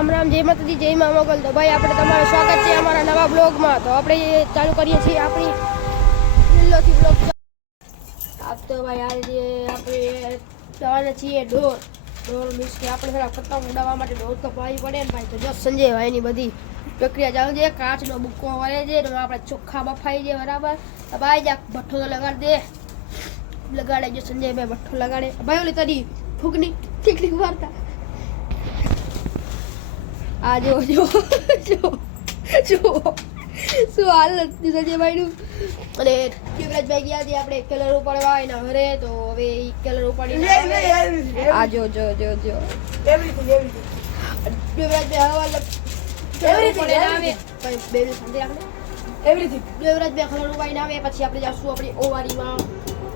રામ રામ, જય માતાજી, જય મા મોગલ। તો ભાઈ આપણે તમારું સ્વાગત છે અમારા નવા બ્લોગમાં। તો આપણે ચાલુ કરીએ છીએ આપણી લીલોથી બ્લોગ। આપ તો ભાઈ આજે આપણે જવાના છીએ ઢોર મીન્સ કે આપણે થોડા પતંગ ઉડાવવા માટે ઢોર તો પાવી પડે ને ભાઈ। તો જો સંજય ભાઈની બધી પ્રક્રિયા ચાલુ છે, કાચનો બુક્કો વળે છે ને આપણે ચોખ્ખા બફાઈ છે બરાબર। તો ભાઈ જા ભઠ્ઠો તો લગાડે જો સંજયભાઈ ભઠ્ઠો લગાડે ભાઈ। ઓલી તારી ફૂગની ઠીકડી મારતા આ જો જો જો જો શું હાલત સંજયભાઈનું। અને યુવરાજભાઈ ગયા છે આપણે કલર ઉપાડવા એના ઘરે, તો હવે એ કલર ઉપાડીને આ જો જો જો જો યુવરાજભાઈ કલર ઉપાડીને આવે પછી આપણે જાશું આપણી ઓવારીમાં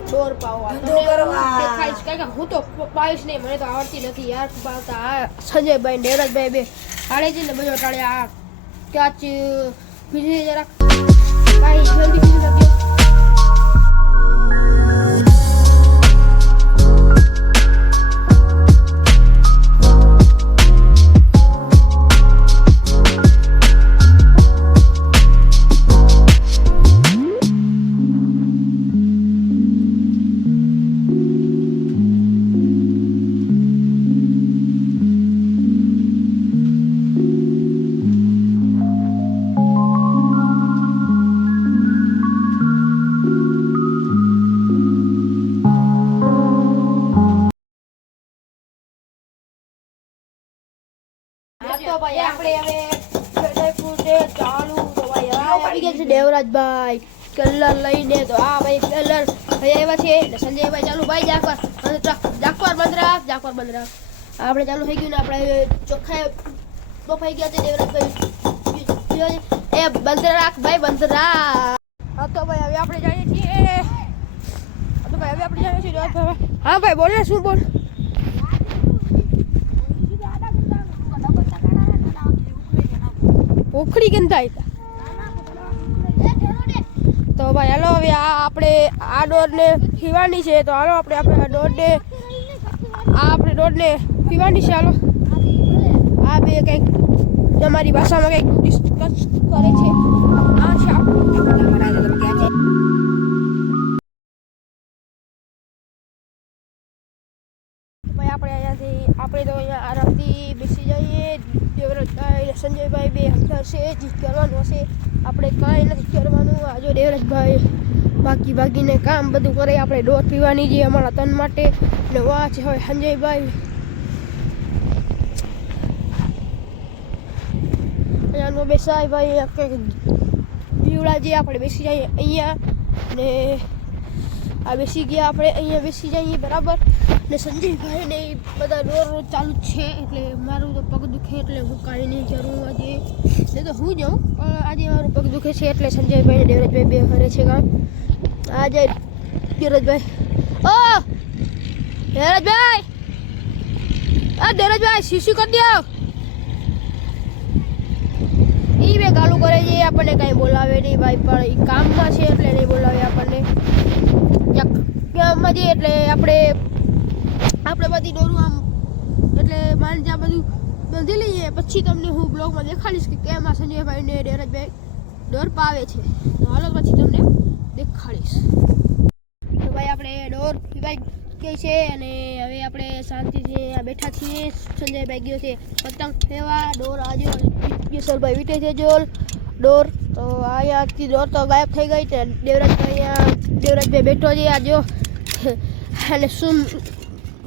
ડોર પાવવા। હું તો પાવીશ નહીં, મને તો આવડતી નથી યાર પાવતા। આ સંજયભાઈ ને દેવરાજભાઈ બે હાડે છે ને બધો ટાળે આ ક્યાંચ બીજી જરાક ભાઈ જલ્દી બીજી નાખ્યો। તો ભાઈ આપણે હવે ચાલુ તો ભાઈ આવી ગયા છે દેવરાજભાઈ કલર લઈને। તો આ ભાઈ કલર આવ્યા છે એટલે સંજયભાઈ ચાલુ ભાઈ જાકવાર બંધ રાખ આપણે ચાલુ થઈ ગયું ને આપણે ચોખ્ખા બફાઈ ગયા છે દેવરાજભાઈ એ બંધ રાખ ભાઈ બંધ રાખ। હા તો ભાઈ હવે આપણે જઈએ છીએ હા ભાઈ બોલ ને શું બોલ ઉખડી કેમ થાય। તો ભાઈ હાલો હવે આપણે આ ડોરને પીવાની છે, તો હાલો આપણે ડોરને પીવાની છે। હાલો આ બે કંઈક તમારી ભાષામાં કંઈક ડિસ્કસ કરે છે। આ છે ભાઈ આપણે તો અહીંયા આરામથી બેસી જઈએ। દેવરાજભાઈ સંજયભાઈ બે અંદર છે, જે કરવાનું હશે આપણે કાંઈ નથી કરવાનું। આ જો દેવરાજભાઈ બાકીને કામ બધું કરે, આપણે ડોર પીવાની છે અમારા તન માટે ને વાહ છે હવે સંજયભાઈ અહીંયાનો બેસાય ભાઈ બીવડા જે આપણે બેસી જઈએ અહીંયા ને આ બેસી ગયા આપણે અહીંયા બેસી જઈએ બરાબર। ને સંજયભાઈ ને બધા ડોર ચાલુ જ છે એટલે મારું તો પગ દુખે એટલે હું કાંઈ નહીં કરું આજે, નહીં તો હું જાઉં પણ આજે મારું પગ દુખે છે એટલે સંજયભાઈ ને દેવરાજભાઈ બે ઘરે છે કામ। આજે દેવરાજભાઈ દેવરાજભાઈ શીશી કરી દો। એ બે ગાલું કરે છે, આપણને કાંઈ બોલાવે નહીં ભાઈ, પણ એ કામમાં છે એટલે નહીં બોલાવે આપણને। કામમાં જઈએ એટલે આપણે બધી ડોરું આમ એટલે માંજા બધું બાંધી લઈએ, પછી તમને હું બ્લોગમાં દેખાડીશ કે કેમ આ સંજયભાઈ ને દેવરાજભાઈ ડોર પાવે છે। તો હાલો પછી તમને દેખાડીશ। તો ભાઈ આપણે ડોર પીવાઈ ગઈ છે અને હવે આપણે શાંતિથી આ બેઠા છીએ। સંજયભાઈ ગયો છે પતંગ લેવા, ડોર આજો કેશરભાઈ વીટે છે જોલ ડોર। તો અહીંયાથી ડોર તો ગાયબ થઈ ગઈ છે। દેવરાજભાઈ બેઠો છે આજો અને શું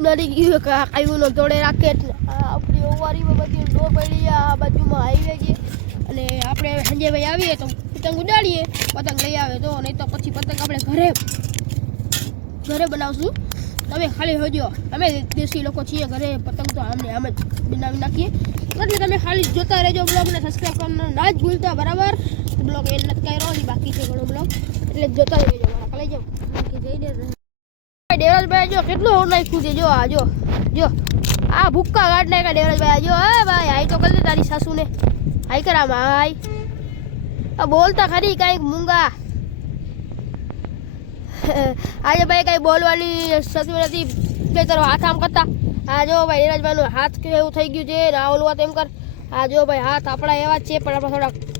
નડી ગયું કાયું નો તોડે રાખે આપણી ઓવારીમાં બધી ડોર પડી આ બાજુમાં હાઈવે છે અને આપણે સંજયભાઈ આવીએ તો પતંગ ઉડાડીએ, પતંગ લઈ આવે તો, નહીં તો પછી પતંગ આપણે ઘરે બનાવશું। તમે ખાલી હોજો, અમે દેશી લોકો છીએ, ઘરે પતંગ તો આમને આમ જ બનાવી નાખીએ। એટલે તમે ખાલી જોતા રહેજો બ્લોગને, સબસ્ક્રાઈબ કરવાનું ના જ ભૂલતા બરાબર। બ્લોગ એ નથી કર્યો બાકી છે ઘણો બ્લોગ, એટલે જોતા રહેજો મારા ખાલી જાઓ બાકી જઈને દેવરાજભાઈ જો કેટલું હોર નાખ્યું છે। જો આ જો આ ભૂક્કા કાઢ નાખ્યા દેવરાજભાઈ। જો હે ભાઈ હાઈ તો કરી દે તારી સાસુને, હાઈ કરામાં હાઈ આ બોલતા ખરી કાંઈક મૂંગા। આજે ભાઈ કઈ બોલવાની સત્ય નથી, બે તારો હાથ આમ કરતા। આ જો ભાઈ દેવરાજભાઈનો હાથ કેવું થઈ ગયું છે, ના ઓલું વાત એમ કર હા જો ભાઈ હાથ આપણા એવા જ છે પણ આપણે થોડા